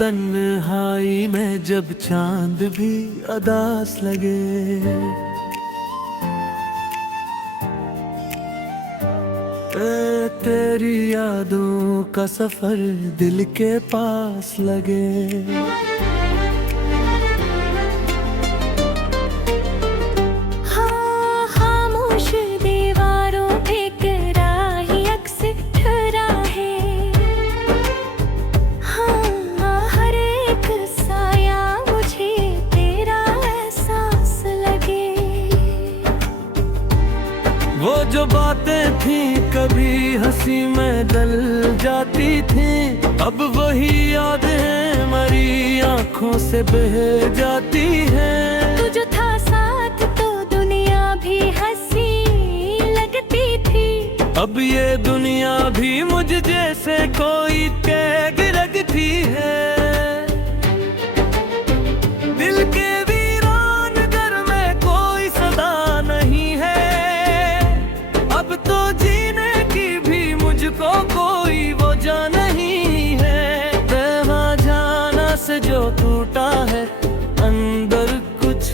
तन्हाई में जब चांद भी अदास लगे, तेरी यादों का सफर दिल के पास लगे। वो जो बातें थी कभी हंसी में डल जाती थी, अब वही यादें मरी आंखों से बह जाती हैं। तू जो था साथ तो दुनिया भी हंसी लगती थी, अब ये दुनिया भी मुझ जैसे कोई कैद लगती है। दिल के को कोई वो जा नहीं है। वहाँ जाना से जो टूटा है अंदर कुछ,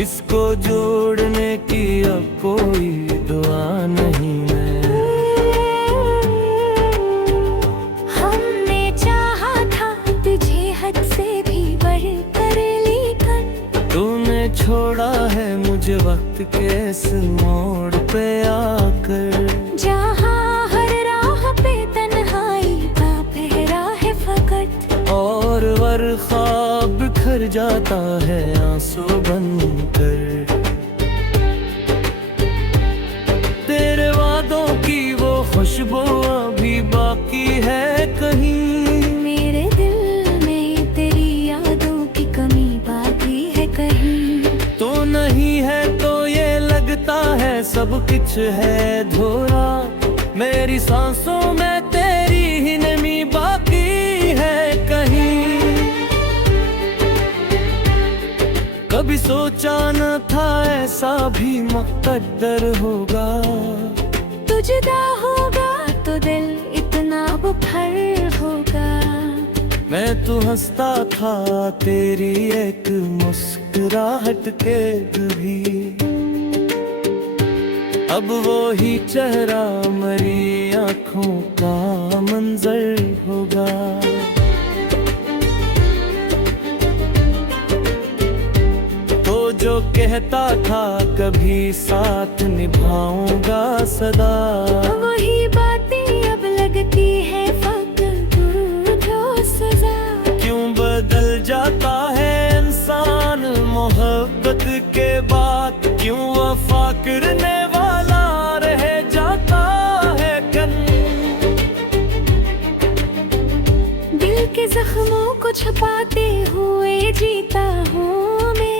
इसको जोड़ने की अब कोई दुआ नहीं है। हमने चाहा था तुझे हद से भी बढ़कर, लेकिन तूने छोड़ा है मुझे वक्त के इस मोड़ पे आकर। जहाँ और ख्वाब बिखर जाता है आंसू बनकर। तेरे वादों की वो खुशबू अभी बाकी है कहीं, मेरे दिल में तेरी यादों की कमी बाकी है कहीं। तू नहीं है तो ये लगता है सब कुछ है धोरा, मेरी सांसों में तेरी ही नमी बाकी है कहीं। कभी सोचा न था ऐसा भी मुक़द्दर होगा, तू जुदा होगा तो दिल इतना बुफर होगा। मैं तो हंसता था तेरी एक मुस्कुराहट के भी, अब वो ही चेहरा मरी आँखों का मंजर होगा। तो जो कहता था कभी साथ निभाऊंगा सदा, वही बातें अब लगती है फकत जो सजा। क्यों बदल जाता है इंसान मोहब्बत के बाद, क्यों वफा करने वाला रह जाता है कन। दिल के जख्मों को छुपाते हुए जीता हूँ मैं,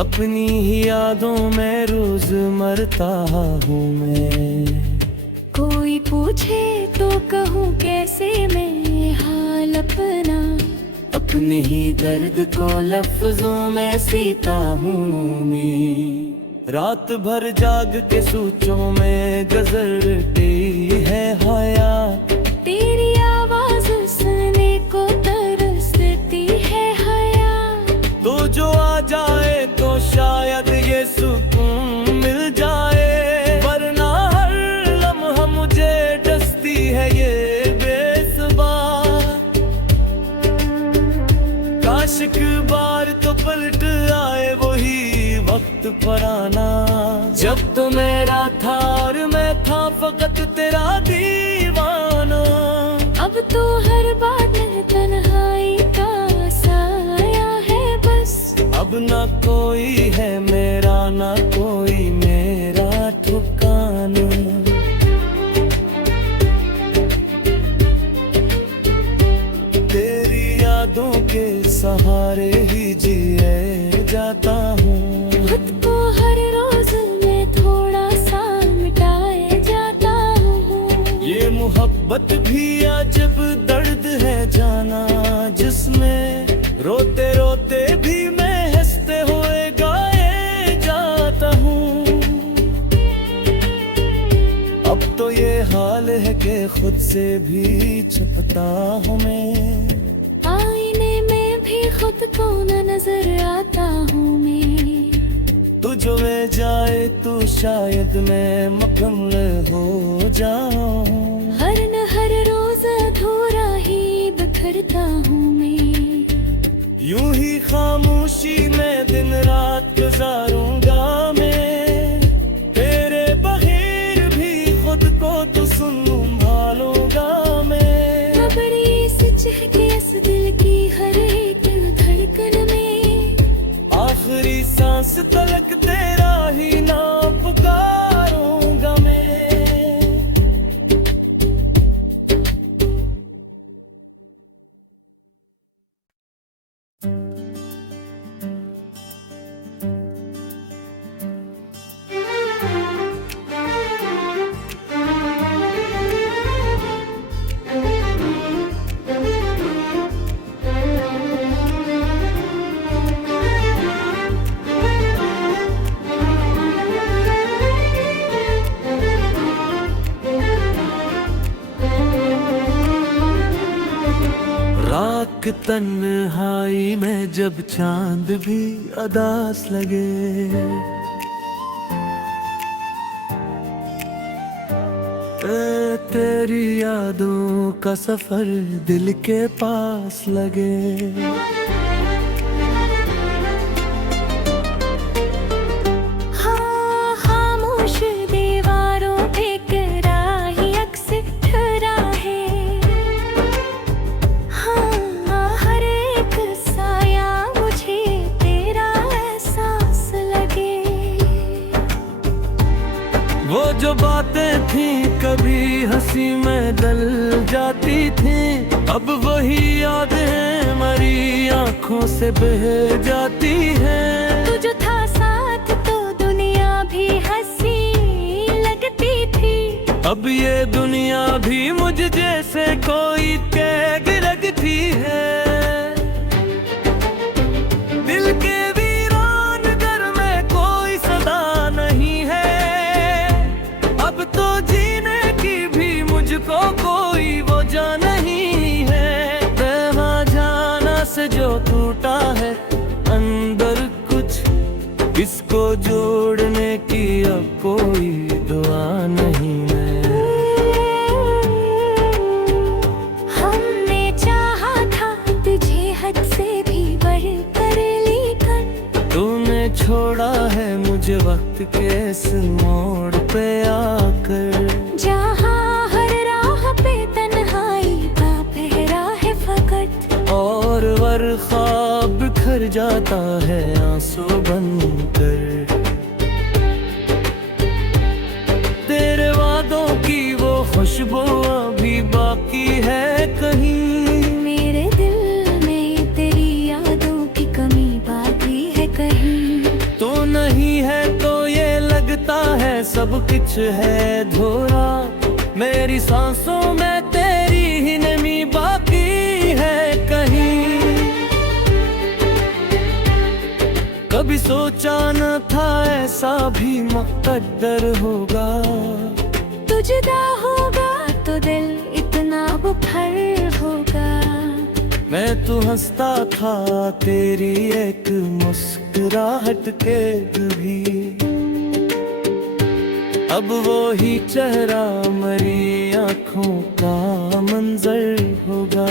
अपनी ही यादों में रोज मरता हूँ मैं। कोई पूछे तो कहूँ कैसे मैं हाल अपना, अपने ही दर्द को लफ्जों में सीता हूँ मैं। रात भर जाग के सोचों में गुजरती है हयात, तेरी आवाज सुनने को तरसती है हयात। तो जो आ जाए तो शायद ये सुकून मिल जाए, वरना हर लम्हा मुझे डसती है ये बेसुबार। काश एक बार तो पलट आए वही वक्त पुराना, जब तो मेरा था और मैं था फकत तेरा दीवाना। अब तो हर बात तन्हाई का साया है बस, अब ना कोई है मेरा ना कोई मेरा ठिकाना। तेरी यादों के सहारे ही जिए जाता हूँ, खुद को हर रोज में थोड़ा सा मिटाए जाता हूँ। ये मोहब्बत भी अजब दर्द है जाना, जिसमें रोते रोते भी मैं हंसते हुए गाए जाता हूँ। अब तो ये हाल है कि खुद से भी छुपता हूँ मैं। जाता हूँ मैं। तू जो में जाए तो शायद मैं मकमल हो जाऊं। हर न हर रोज अधूरा ही बिखरता हूँ मैं। यूं ही खामोशी में दिन रात गुजारूंगा मैं। तेरे बगैर भी खुद को तो संभालूंगा मैं। बड़ी सी चहके इस दिल की हर एक धड़कन में। आखिरी सांस तलक तेरा ही नाम पुकारूंगा मैं। रात तन्हाई में जब चांद भी अदास लगे। तेरी यादों का सफर दिल के पास लगे। हाँ, खामोश दीवारों पे कराही अक्स ठहरा है। हाँ, हर एक साया मुझे तेरा एहसास लगे। वो जो बातें थी कभी हंसी में डल जाती थी, अब वही यादें मरी आंखों से बह जाती हैं। तू जो था साथ तो दुनिया भी हंसी लगती थी। अब ये दुनिया भी मुझ जैसे कोई कैद लगती है। दिल के वीरान घर में कोई सदा नहीं है। अब तो जीने की भी मुझको कोई वजह नहीं है। वहाँ जाना से जो टूटा है अंदर कुछ, इसको जोड़ने की अब कोई दुआ नहीं है। हमने चाहा था तुझे हद से भी बढ़कर, लेकिन तूने छोड़ा है मुझे वक्त के इस मोड़ पे आकर। जहाँ हर राह पे तन्हाई का पहरा है फकत। और वर्षा बिखर जाता है आंसू बनकर। तेरे वादों की वो खुशबू अभी बाकी है कहीं। मेरे दिल में तेरी यादों की कमी बाकी है कहीं। तू नहीं है तो ये लगता है सब कुछ है धोरा। मेरी सांसों में तेरी ही नमी बाकी है कहीं। कभी सोचा न था ऐसा भी मुक़द्दर होगा। तू जुदा होगा तो दिल इतना बुखर होगा। मैं तो हंसता था तेरी एक मुस्कुराहट के भी। अब वो ही चेहरा मरी आंखों का मंजर होगा।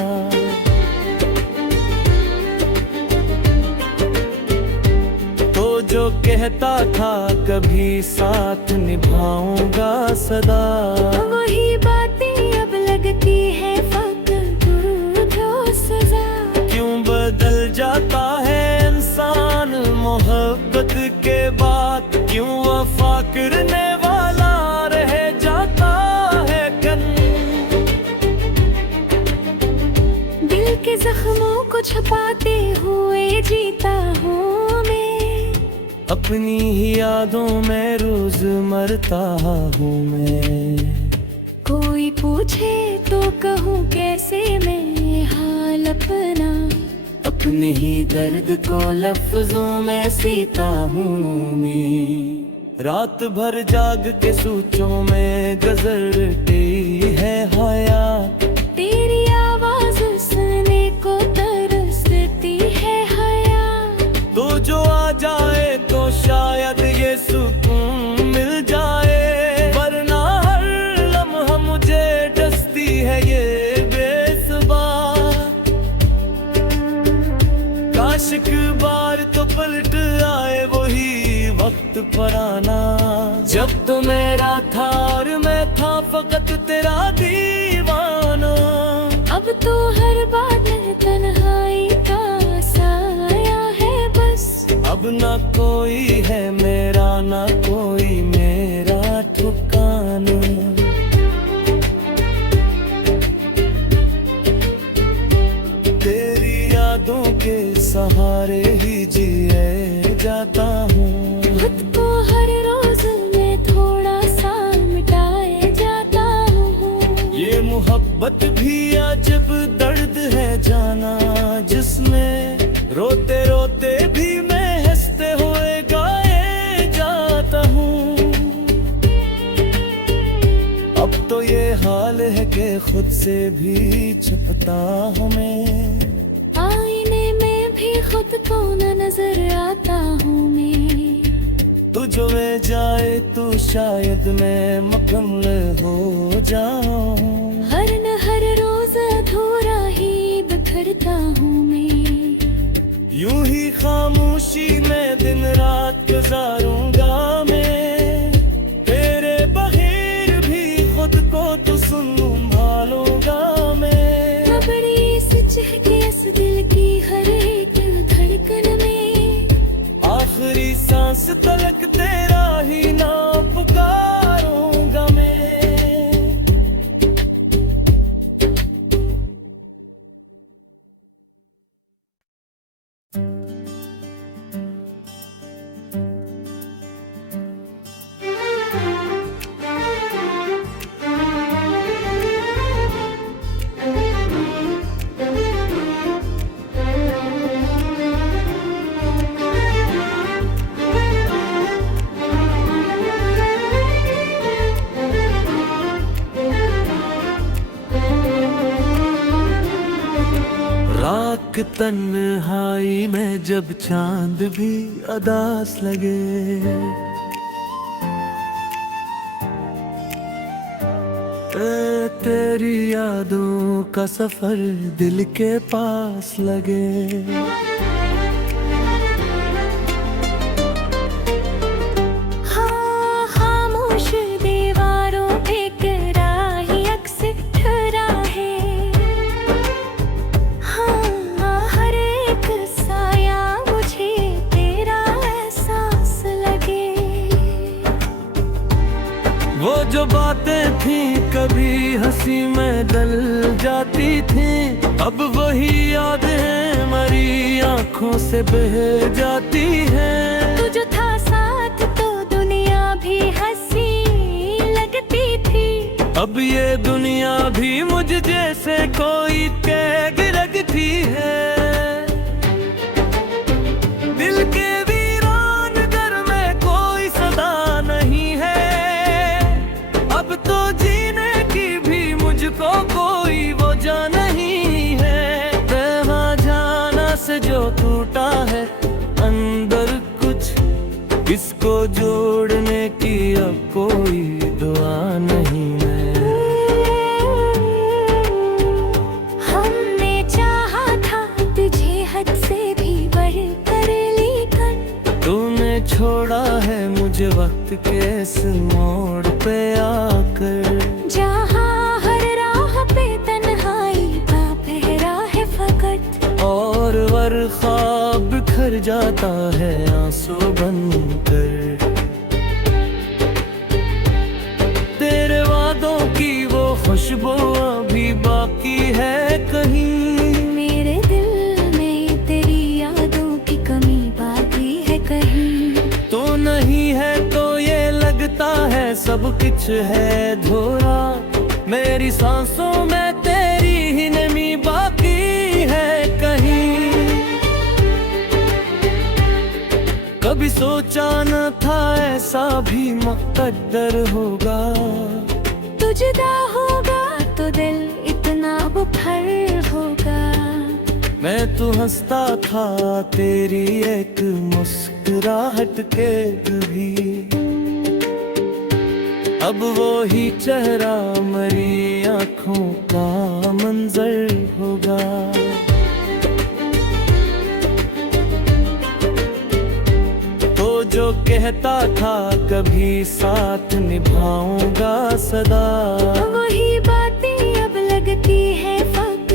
तो जो कहता था कभी साथ निभाऊंगा सदा, वही बातें अब लगती है फक्त जो सजा। क्यों बदल जाता है इंसान मोहब्बत के बाद। क्यों वफा करने वाला रह जाता है कन। दिल के जख्मों को छुपाते हुए जीता हूँ मैं। अपनी ही यादों में रोज मरता हूँ मैं। कोई पूछे तो कहूँ कैसे मैं हाल अपना। अपने ही दर्द को लफ्जों में सीता हूँ मैं। रात भर जाग के सोचों में गुजरती है हयात। तेरी आवाज सुनने को तरसती है हया। तो जो आशिक बार तो पलट आए वही वक्त पुराना, जब तो मेरा था और मैं था फकत तेरा दीवाना। अब तो हर बात तन्हाई का साया है बस, अब ना कोई है मेरा ना कोई मेरा ठिकाना। तेरी यादों के सहारे ही जिए जाता हूँ, खुद को हर रोज मैं थोड़ा सा मिटाए जाता हूँ। ये मोहब्बत भी अजब दर्द है जाना, जिसमें रोते रोते भी मैं हंसते हुए गाए जाता हूँ। अब तो ये हाल है कि खुद से भी छुपता हूँ मैं, आईने में भी खुद को न नजर आता हूँ मैं। तुझ में जाए तो शायद मैं मुकम्मल हो जाऊं। हर न हर रोज अधूरा ही बिखरता हूँ मैं, यूं ही खामोशी में दिन रात गुजारूंगा मैं, तेरे बगैर भी खुद को तो संभालूंगा मैं। बड़ी सी चहके इस दिल की हर एक धड़कन में, आखिरी सांस तलक तेरा ही नाम पुकारूंगा मैं। रात तन्हाई में जब चांद भी अदास लगे, तेरी यादों का सफर दिल के पास लगे। हाँ खामोश दीवारों पे कराही अक्सर ठहरा है, हाँ हर एक साया मुझे तेरा एहसास लगे। वो जो बातें थी कभी हंसी में डल जाती थी, अब वही यादें मरी आंखों से बह जाती हैं। तू जो था साथ तो दुनिया भी हंसी लगती थी, अब ये दुनिया भी मुझ जैसे कोई कैद लगती है। दिल के वीरान घर में कोई सदा नहीं है, अब तो जीने की भी मुझको कोई वजह नहीं है। रहना जाना से जो टूटा है अंदर कुछ, इसको जोड़ने की अब कोई दुआ नहीं है। हमने चाहा था तुझे हद से भी बढ़कर, लेकिन तूने छोड़ा है मुझे वक्त के इस मोड़ पे आकर। जहाँ हर राह पे तन्हाई का पहरा है फकत, और ख्वाब बिखर जाता है आंसू बनकर। तेरे वादों की वो खुशबू अभी बाकी है कहीं, मेरे दिल में तेरी यादों की कमी बाकी है कहीं। तो नहीं है तो ये लगता है सब कुछ है धोरा, मेरी सांसों में तेरी ही नमी बाकी है कहीं। कभी सोचा न था ऐसा भी मुक़द्दर होगा, तू जुदा होगा तो दिल इतना बुफर होगा। मैं तो हंसता था तेरी एक मुस्कुराहट के भी, अब वो ही चेहरा मरी आँखों का मंजर होगा। कहता था कभी साथ निभाऊंगा सदा, वही बातें अब लगती है फक्त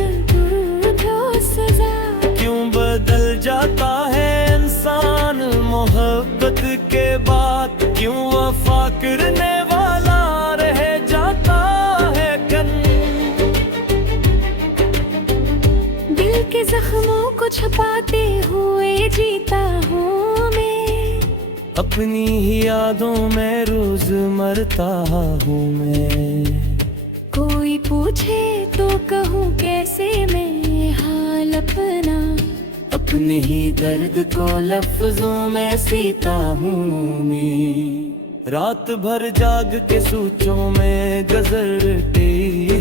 जो सजा। क्यों बदल जाता है इंसान मोहब्बत के बाद, क्यों वफा करने वाला रह जाता है कन। दिल के जख्मों को छुपाते हुए जीता हूँ मैं, अपनी ही यादों में रोज मरता हूँ मैं। कोई पूछे तो कहूँ कैसे मैं हाल अपना, अपने ही दर्द को लफ्जों में सीता हूँ मैं। रात भर जाग के सोचों में गुजरती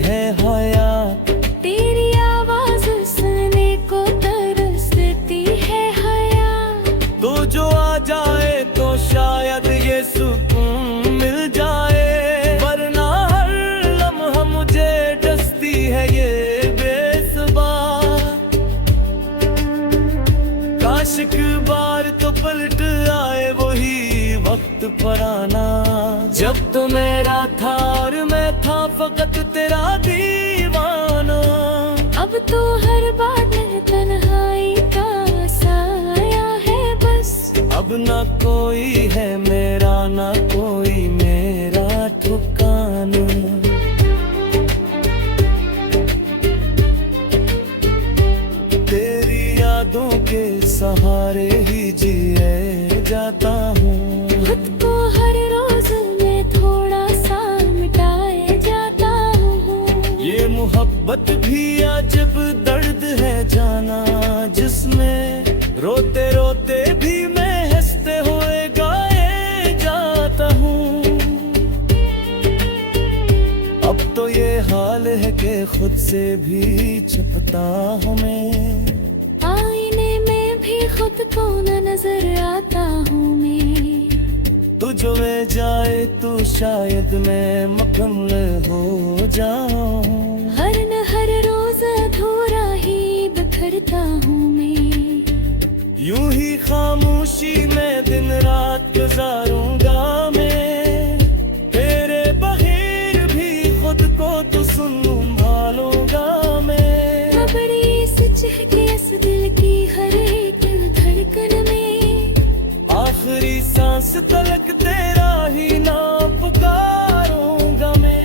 है हयात, तेरी आवाज सुनने को तरसती है हयात। तो जो आ जाए तो शायद ये सुकून मिल जाए, वरना हर लम्हा मुझे डसती है ये बेसुबार। काश एक बार तो पलट आए वही वक्त पुराना, जब तो मेरा था और मैं था फकत तेरा दीवाना। अब तो हर बात तन्हाई का साया है बस, अब ना कोई है मेरा ना कोई मेरा ठिकाना। तेरी यादों के सहारे ही जिए जाता हूँ, खुद को हर रोज मैं थोड़ा सा मिटाए जाता हूँ। ये मोहब्बत भी अजब दर्द है जाना, जिसमें रोते रोते भी मैं हंसते हुए गाए जाता हूँ। अब तो ये हाल है कि खुद से भी छुपता हूँ मैं, आईने में भी खुद को न नजर आता हूँ मैं। तुझ में जाए तो शायद मैं मुकम्मल हो जाऊं। हर न हर रोज अधूरा ही बिखरता हूँ मैं, यूं ही खामोशी में दिन रात गुजारूंगा मैं, तेरे बगैर भी खुद को तो संभालूंगा मैं। बड़ी से चहके इस दिल की हर एक धड़कन में, आखिरी सांस तलक तेरा ही नाम पुकारूंगा मैं।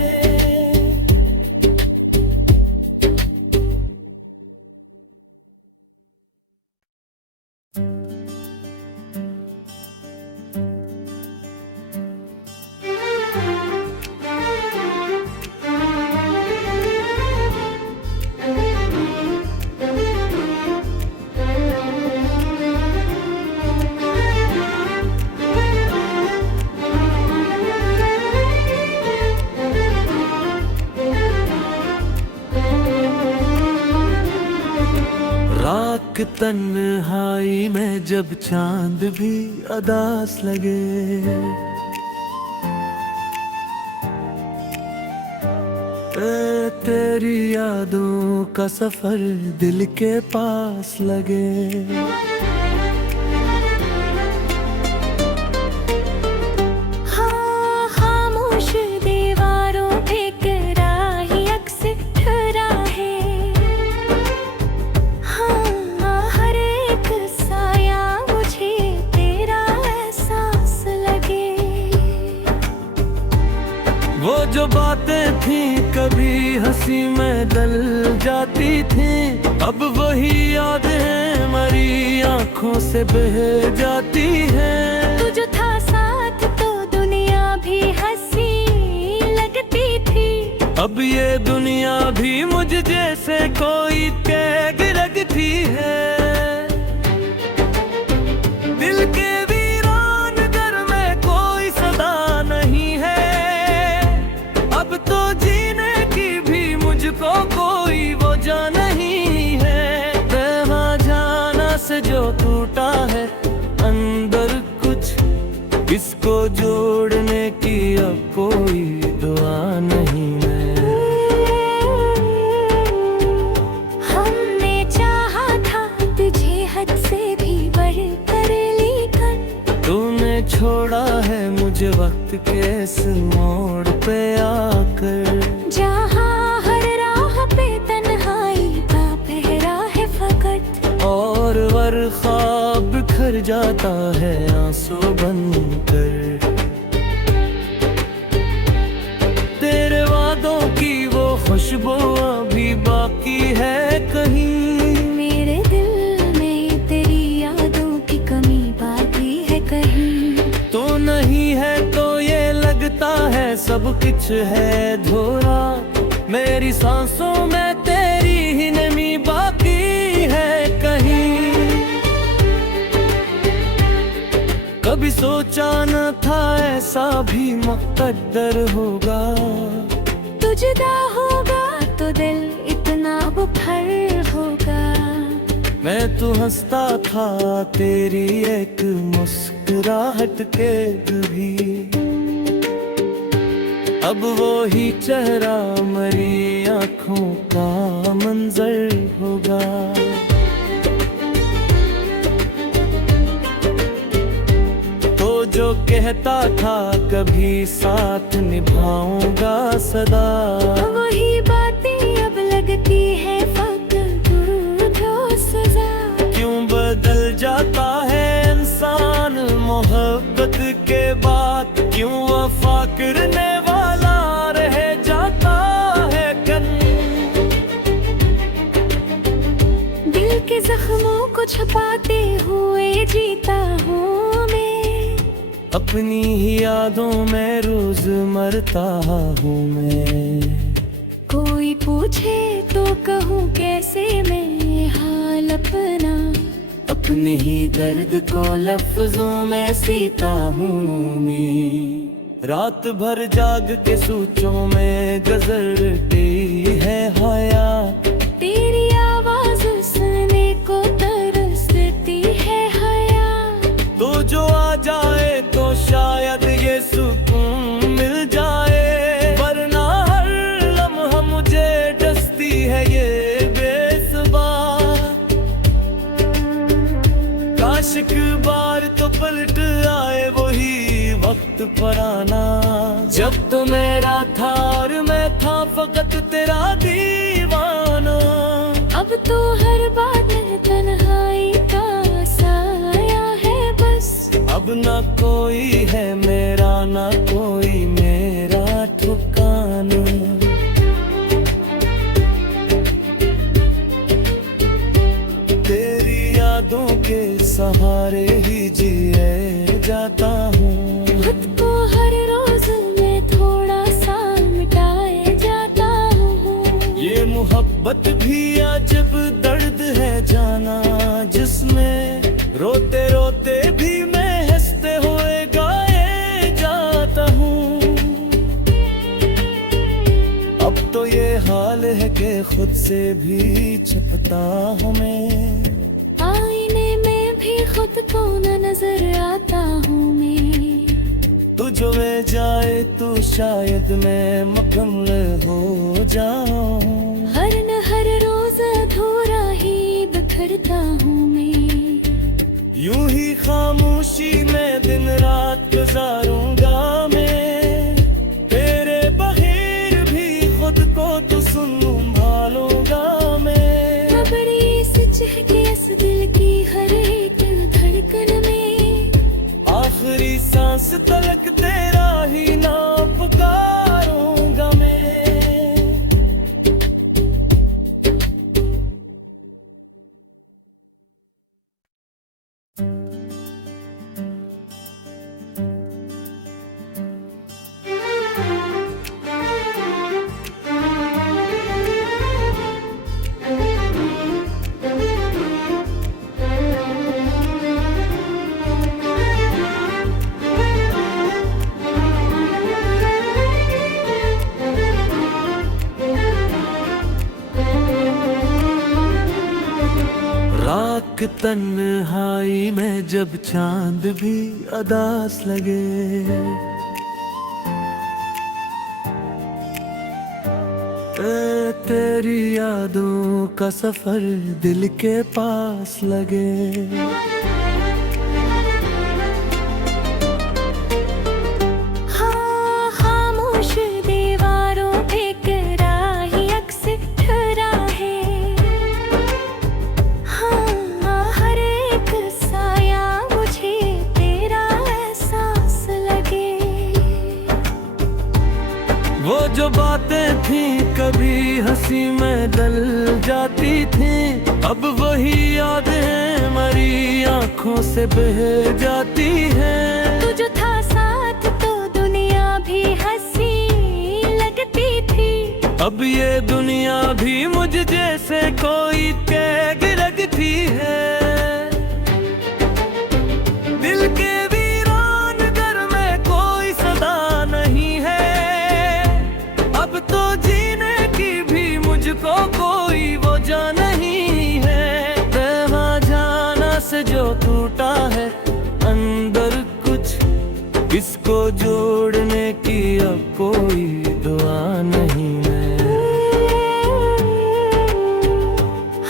रात तन्हाई में जब चांद भी अदास लगे, तेरी यादों का सफर दिल के पास लगे। हाँ खामोश दीवारों पे कराही अक्स ठहरा है, हाँ हर एक साया मुझे तेरा एहसास लगे। वो जो बातें थी कभी हंसी में डल जाती थी, अब वही यादें मरी आंखों से बह जाती हैं। तू जो था साथ तो दुनिया भी हंसी लगती थी, अब ये दुनिया भी मुझ जैसे कोई कैद लगती है। दिल के वीरान घर में कोई सदा नहीं है, अब तो जीने की भी मुझको कोई वजह नहीं है। वहाँ जाना से जो टूटा है अंदर कुछ, इसको जोड़ने की अब कोई दुआ नहीं है। हमने चाहा था तुझे हद से भी बढ़कर, लेकिन तूने छोड़ा है मुझे वक्त के इस मोड़ पे आकर। जहाँ हर राह पे तन्हाई का पहरा है फकत, और वर ख्वाब बिखर जाता है आंसू बनकर। तेरे वादों की वो खुशबू अभी बाकी है कहीं, मेरे दिल में तेरी यादों की कमी बाकी है कहीं। तो नहीं है तो ये लगता है सब कुछ है धोरा, मेरी सांसों में तेरी ही नमी बाकी है कहीं। कभी सोचा न था ऐसा भी मुक़द्दर होगा, तू जुदा होगा तो दिल इतना बुफर होगा। मैं तो हंसता था तेरी एक मुस्कुराहट के भी, अब वो ही चेहरा मरी आँखों का मंजर होगा। तो जो कहता था कभी साथ निभाऊंगा सदा, वही बातें अब लगती है फक्त जो सजा। क्यों बदल जाता है इंसान मोहब्बत के बाद, क्यों वफा करने वाला रह जाता है कन। दिल के जख्मों को छुपाते हुए जीता हूँ मैं, अपनी ही यादों में रोज मरता हूँ मैं। कोई पूछे तो कहूँ कैसे मैं हाल अपना, अपने ही दर्द को लफ्जों में सीता हूँ मैं। रात भर जाग के सोचों में गुजरती है हयात, तेरी आवाज सुनने को तरसती है हयात। तो जो आ जाए तो शायद ये सुकून मिल जाए, वरना हर लम्हा मुझे डसती है ये बेसुबार। काश एक बार तो पलट आए वही वक्त पुराना, जब तो मेरा था और मैं था फकत तेरा दीवाना। अब तो हर बात में तन्हाई का साया है बस, अब ना कोई है मेरा ना कोई मेरा ठिकाना। तेरी यादों के सहारे ही जिए जाता हूँ, खुद को हर रोज मैं थोड़ा सा मिटाए जाता हूँ। ये मोहब्बत भी अजब दर्द है जाना, जिसमें रोते रोते भी मैं हंसते हुए गाए जाता हूँ। अब तो ये हाल है कि खुद से भी छुपता हूँ मैं, आईने में भी खुद को न नजर आता हूँ मैं। तू जो ले जाए तो शायद मैं मुकम्मल हो जाऊं। हर न हर रोज अधूरा ही बिखरता हूँ मैं, यूं ही खामोशी में दिन रात गुजारूंगा मैं, तेरे बगैर भी खुद को तो संभालूंगा मैं। खबरी से चहके इस दिल की हर एक धड़कन में, आखिरी सांस तलक तेरा ही नाम पुकारूंगा मैं। रात तन्हाई में जब चांद भी अदास लगे, तेरी यादों का सफर दिल के पास लगे। उसी में डल जाती थी। अब वही यादें मरी आंखों से बह जाती हैं। तू जो था साथ तो दुनिया भी हंसी लगती थी। अब ये दुनिया भी मुझ जैसे कोई कैद लगती है। दिल के वीरान घर में कोई सदा नहीं है। अब तो जीने की भी मुझको कोई वजह नहीं है। वहाँ जाना से जो टूटा है अंदर कुछ, इसको जोड़ने की अब कोई दुआ नहीं है।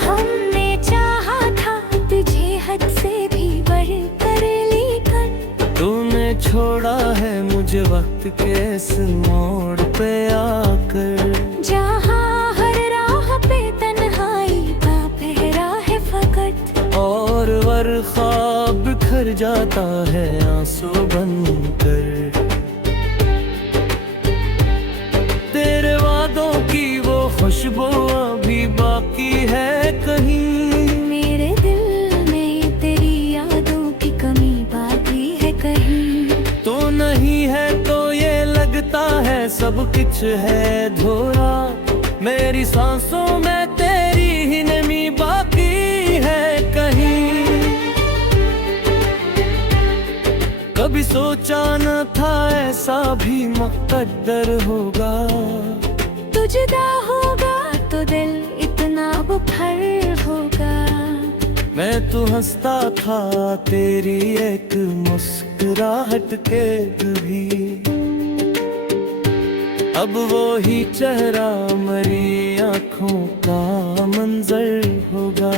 हमने चाहा था तुझे हद से भी बढ़कर, लेकिन तूने छोड़ा है मुझे वक्त के इस मोड़ पे आकर। जहाँ हर राह पे तन्हाई का पहरा है फकत, और वर ख्वाब बिखर जाता है आंसू बनकर। तेरे वादों की वो खुशबू अभी बाकी है कहीं। मेरे दिल में तेरी यादों की कमी बाकी है कहीं। तू नहीं है तो ये लगता है सब कुछ है धोरा। मेरी सांसों में तेरी ही नमी बाकी है कहीं। कभी सोचा न था ऐसा भी मुक़द्दर होगा। तू जुदा होगा तो दिल इतना बुफर होगा। मैं तो हंसता था तेरी एक मुस्कुराहट के भी। अब वो ही चेहरा मरी आंखों का मंजर होगा।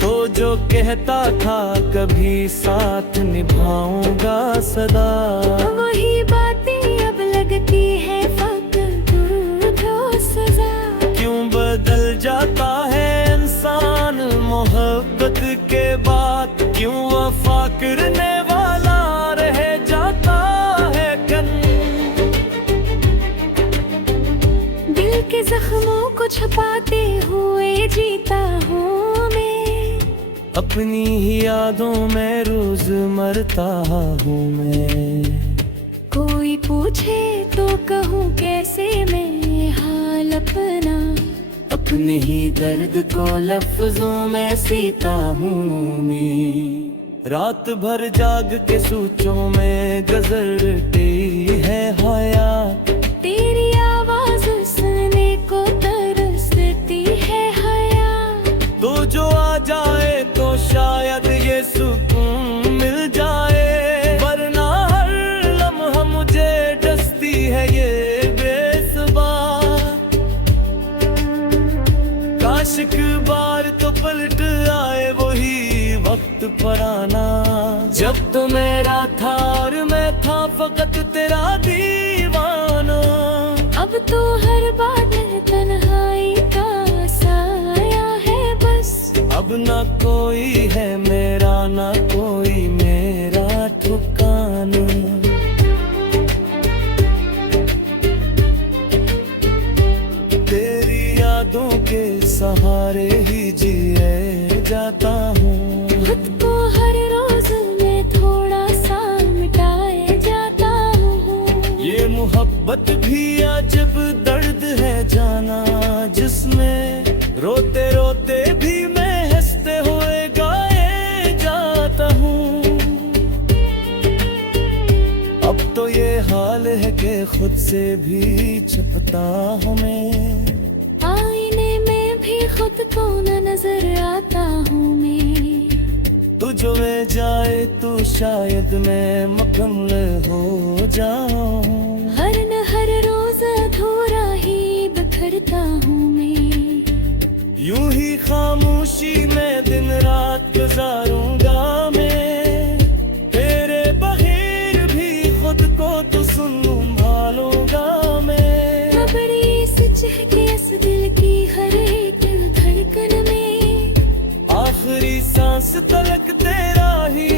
तो जो कहता था कभी साथ निभाऊंगा सदा, वही बातें अब लगती है फकत जो सजा। क्यों बदल जाता है इंसान मोहब्बत के बाद। क्यों वफा करने वाला रह जाता है कन। दिल के जख्मों को छुपाते हुए जीता हूँ मैं। अपनी ही यादों में रोज मरता हूँ मैं। कोई पूछे तो कहूँ कैसे मैं हाल अपना। अपने ही दर्द को लफ्जों में सीता हूँ मैं। रात भर जाग के सोचों में गुजरती है हयात। तेरी आवाज सुनने को तरसती है हयात। तो जो आ जाए तो शायद ये सुकून मिल जाए। वरना हर लम्हा मुझे डसती है ये बेसुबार। काश एक बार तो पलट आए वही वक्त पुराना। जब तो मेरा था और मैं था फकत तेरा दीवाना। अब तो हर बात तन्हाई का साया है बस। अब ना कोई है मेरा ना कोई मेरा ठिकाना। तेरी यादों के सहारे ही जिए जाता हूँ। खुद को हर रोज मैं थोड़ा सा मिटाए जाता हूँ। ये मोहब्बत भी अजब दर्द है जाना, जिसमें रोते रोते भी मैं हंसते हुए गाए जाता हूँ। अब तो ये हाल है कि खुद से भी छुपता हूँ मैं। आईने में भी खुद को न नजर आता हूँ मैं। तू जो में जाए तो शायद मैं मुकम्मल हो जाऊं। हर न हर रोज अधूरा ही बिखरता हूँ मैं। यूं ही खामोशी में दिन रात गुजारूंगा मैं। तेरे बगैर भी खुद को तो संभालूंगा मैं। बड़ी सी चहके इस दिल की हर एक धड़कन में। आखिरी सांस तलक तेरा ही